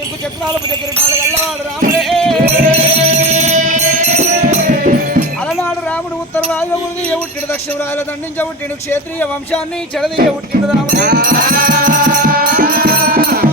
చెక్కు చక్రాలకు దగ్గర గల్లవాడు రాముడే. అలనాడు రాముడు ఉత్తర ఉంది ఉట్టిడు దక్షిణ రాజులో దండించబుట్టిడు క్షేత్రీయ వంశాన్ని చెడదీయ ఉట్టిడు రాముడు.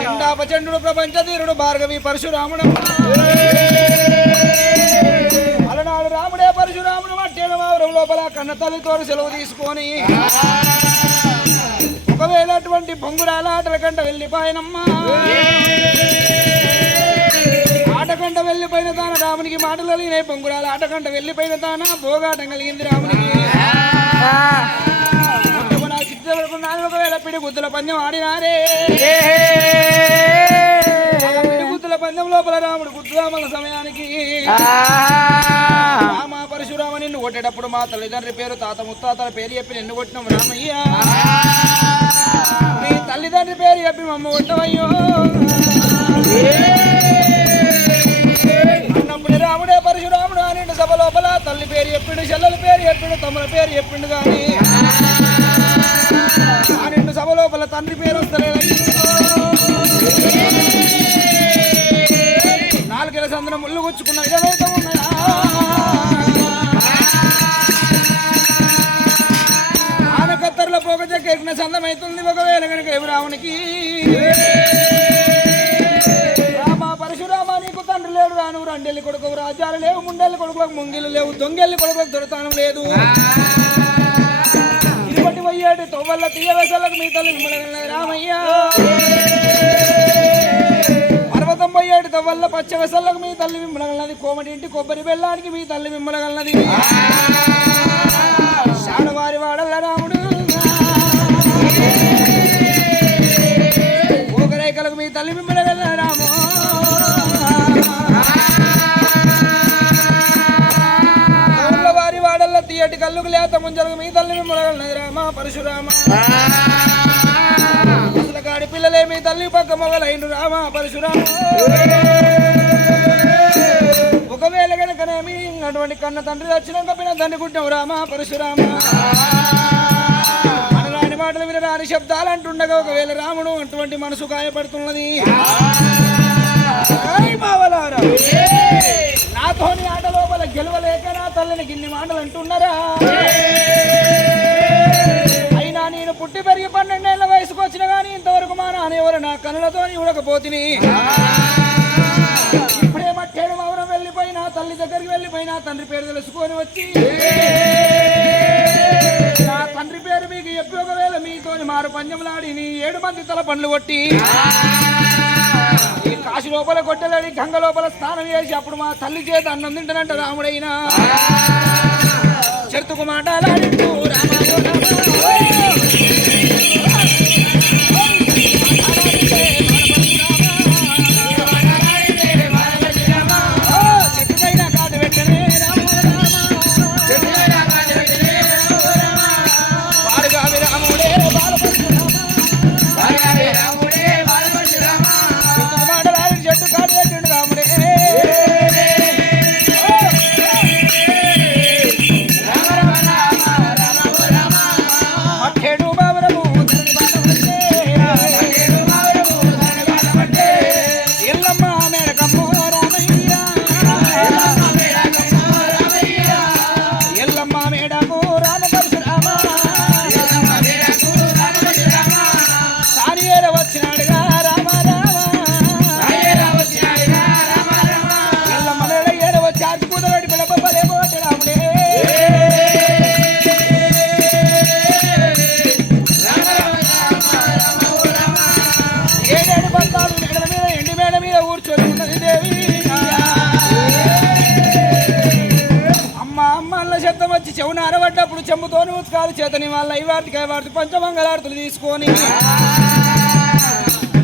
చండాపచండు ప్రపంచ తీరుడు భార్గవి పరశురాముడు. అలనాడు రాముడే పరశురాముడు మట్టేడు లోపల కన్న తల్లితో సెలవు తీసుకొని ఒకవేళ అటువంటి బొంగురాల ఆటల కంట వెళ్ళిపోయినమ్మా. ఆటకంట వెళ్ళిపోయిన తాన రామునికి మాటలు కలిగినాయి బొంగురాల ఆటకంట వెళ్ళిపోయిన తాన భోగాటం కలిగింది రామునికి. ఒకవేళ పిడి గుద్దుల పందెం ఆడినారే. పిడి గుద్దుల పందెం లోపల రాముడు గుద్దురామల సమయానికి రామ పరశురామ నిన్ను కొట్టేటప్పుడు మా తల్లిదండ్రి పేరు తాత ముత్తాతల పేరు చెప్పి నిన్ను కొట్టినాం రామయ్య. నీ తల్లిదండ్రి పేరు చెప్పి మమ్మ కొట్టవయ్యో. అన్నప్పుడు రాముడే పరశురాముడు అని సభ లోపల తల్లి పేరు చెప్పిండు చెల్లెల పేరు చెప్పిండు తమ్ముల పేరు చెప్పిండు కానీ. ఆ నిండు సభ లోపల తండ్రి పేరు ఎక్కిన సందమైతుంది ఒకవేళ కనుక రావునికి? రామ పరశురామ నీకు తండ్రి లేడు రాను రెండెల్లి కొడుకు రాజ్యాలు లేవు ముండెల్లి కొడుకులకు ముంగిలు లేవు దొంగెల్లి కొడుకులకు దొరతానం లేదు. ఇరుపటి పోయేటి తొవ్వల్ల తీయవసలకు మీ తల్లి మిమ్మల్ని రామయ్య. పర్వతం పోయేటి తొవ్వల్ల పచ్చవసలకు మీ తల్లి మిమ్మల్ని కోమటి ఇంటి కొబ్బరి బెల్లానికి మీ తల్లి మిమ్మల్ని శాడవారి వాడల్ల రాముడు ఊకరేకలకు మీ తల్లి వారి వాడల్ల తీయటి కళ్ళుకు లేత ముంజలకు మీ తల్లి మిమ్మల్ని రామ పరశురామ. అసలు కాడి పిల్లలే మీ తల్లి పక్క మొగలైండు రామ పరశురామ. ఒకవేళ కనుకనేమి అటువంటి కన్న తండ్రి వచ్చినాక పిన్న తండ్రి కుట్టాం రామ పరశురామ. మాటలు వినరాని శబ్దాలు అంటుండగా ఒకవేళ రాముడు అటువంటి మనసు గాయపడుతున్నది. మావలారా, నాతోని ఆట లోపల గెలవలేక నా తల్లిని గిన్ని మాటలు అంటున్నారా అయినా నేను పుట్టి పెరిగి పన్నెండేళ్ళ వయసుకు వచ్చిన గానీ ఇంతవరకు మా నాన్న ఎవరు నా కనులతో ఉడకపోతిని. ఇప్పుడే మట్టేడు మౌనం వెళ్ళిపోయినా తల్లి దగ్గరికి వెళ్ళిపోయినా తండ్రి పేరు తెలుసుకొని వచ్చి. నా తండ్రి పేరు మీకు చెప్పి ఒకవేళ మీతోని మారు పంజంలాడి నీ ఏడు మంది తల పండ్లు కొట్టి ఈ కాశీ లోపల కొట్టలేని గంగ లోపల స్నానం చేసి అప్పుడు మా తల్లి చేత అన్నం తింటానంట రాముడైనా చెరుతుకు మాటలాడింటూ రామ. చెంబుతోని ఉత్కాలు చేతని వాళ్ళ ఐవార్తికి కైవార్తి పంచమంగళార్తులు తీసుకొని.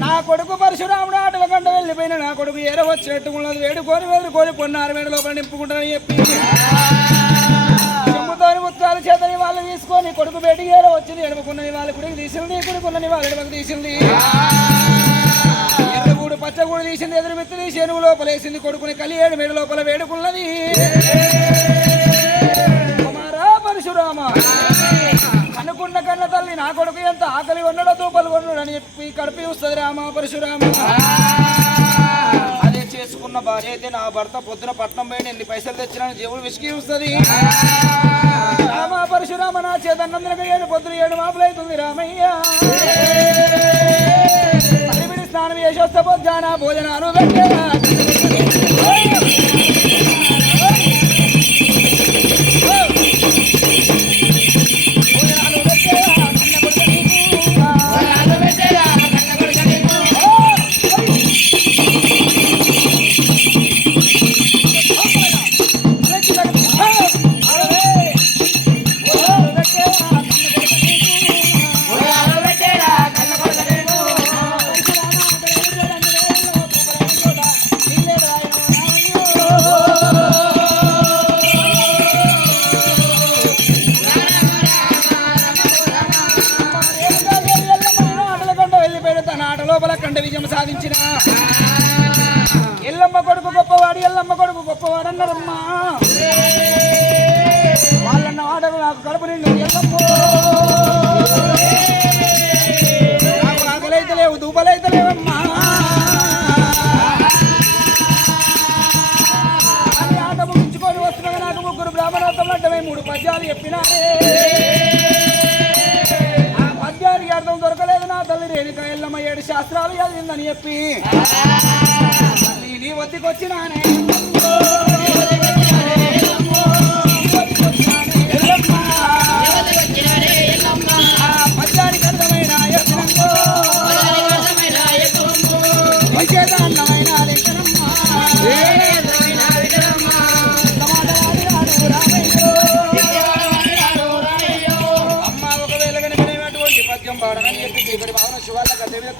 నా కొడుకు పరశురాముడు ఆటల కంట వెళ్ళిపోయిన నా కొడుకు ఏర వచ్చినట్టు ఉన్నది. వేడుకొని వేడుకొని పొన్నారు వేడు లోపల నింపుకుంటానని చెప్పి. చెంబుతోని ఉత్కాలు చేతని వాళ్ళు తీసుకొని కొడుకు బయటికి ఏర వచ్చింది. ఎడమకున్నది వాళ్ళ కుడికి తీసింది కుడుకున్నది వాళ్ళ ఎడమకు తీసింది. ఎర్రగూడు పచ్చగూడు తీసింది ఎదురు మిత్తి తీసి ఎనుగు లోపలేసింది. కొడుకుని కొడుకుని ఏడు మేడు లోపల వేడుకున్నది. కుమారా అనుకున్న కన్న తల్లి నా కొడుకు ఎంత ఆకలి ఉన్నాడో దూపలు ఉన్నాడు అని చెప్పి కడిపి వస్తుంది రామ పరశురామ. భార్య అయితే నా భర్త పొద్దున పట్నం పోయి ఎన్ని పైసలు తెచ్చినా జీవులు విసికి వస్తుంది రామ పరశురామ నా చేతన్నందునక ఏడు పొద్దున ఏడు మాపులైతుంది రామయ్య. స్నానం చేసి వస్తే పొద్దున భోజనాలు పెట్టేవా అన్నారమ్మా వాళ్ళన్న ఆటలు నాకు కడుపు నిండు ఇక ఎల్లమ్మ ఏడు శాస్త్రాలు చదివిందని చెప్పి. నీ వద్దకొచ్చినానే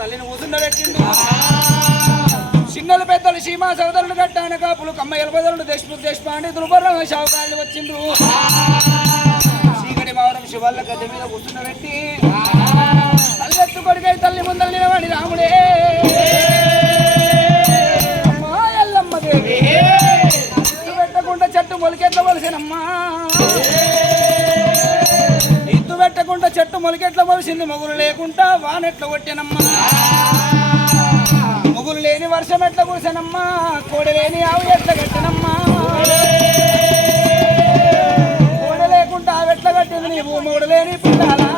తల్లిని మీద తల్లిని ఊసుండబెట్టిండు చిన్నలు పెద్దలు సీమా సోదరులు కట్టాను కాపులు కమ్మ బదులు దేశముఖ్ దేశపాండి దుర్భరం షావుకాళ్ళు వచ్చిండ్రు. చీకటి భావనం శివాల గద్దె మీద కూర్చుండబెట్టి తల్లి ఎత్తు కొడుకై తల్లి ముందర నిలబడి మొలకెట్ల మొలిసింది మొగులు లేకుండా వానెట్ల కొట్టినమ్మా. మొగులు లేని వర్షం ఎట్ల కురిసెనమ్మా కోడి లేని ఆవు ఎట్ల కట్టినమ్మా? కోడి లేకుండా ఆవెట్ల కట్టింది? నీవు మూడు లేని పిల్లాలా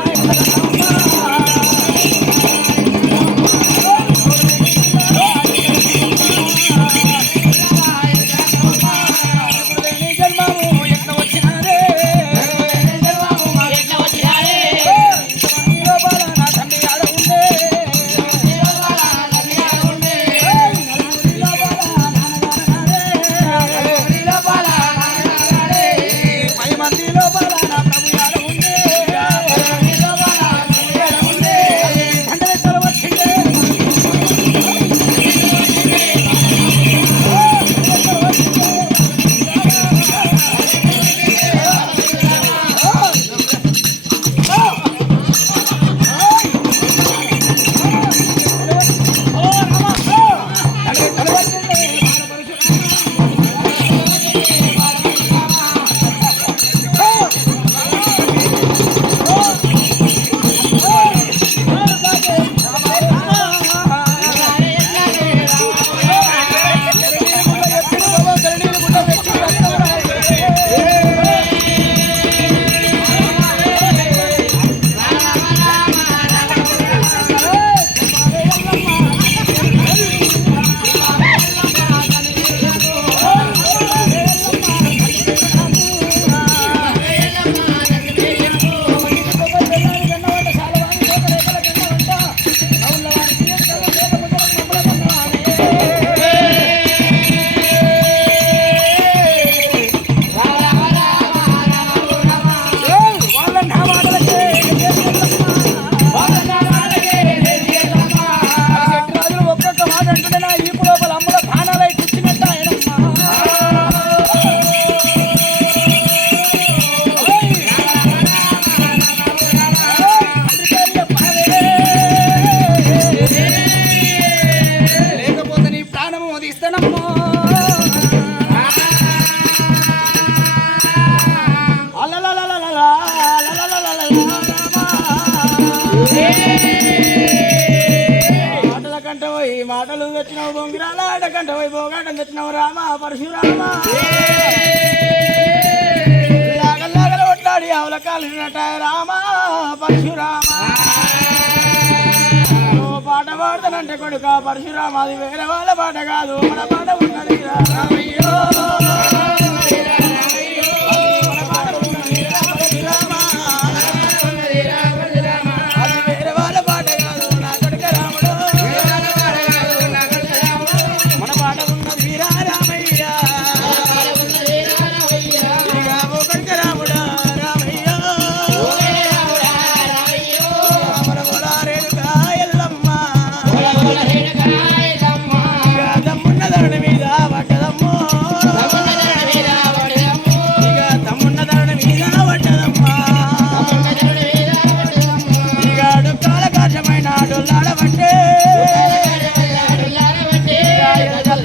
ఒక్కొక్క మాట అంటుంటే నా ఈపు లోపల అమ్ముల ప్రాణాలై కూర్చున్నట్టు ఆయనమ్మా లేకపోతే నీ ప్రాణము తీస్తానమ్మా అలలలలలలా, అలలలలలలా, ఆటలు తెచ్చినావు బొంగిరాల ఆటకంట వైభోగాటం తెచ్చినావు రామ పరశురామ. లాగల్లాగల కొట్లాడి ఆవుల కాలినట రామ పరశురామ. పాట పాడతానంటే కొడుక పరశురామ అది వేరే వాళ్ళ పాట కాదు మన పాట ఉన్నది రామయ్యో.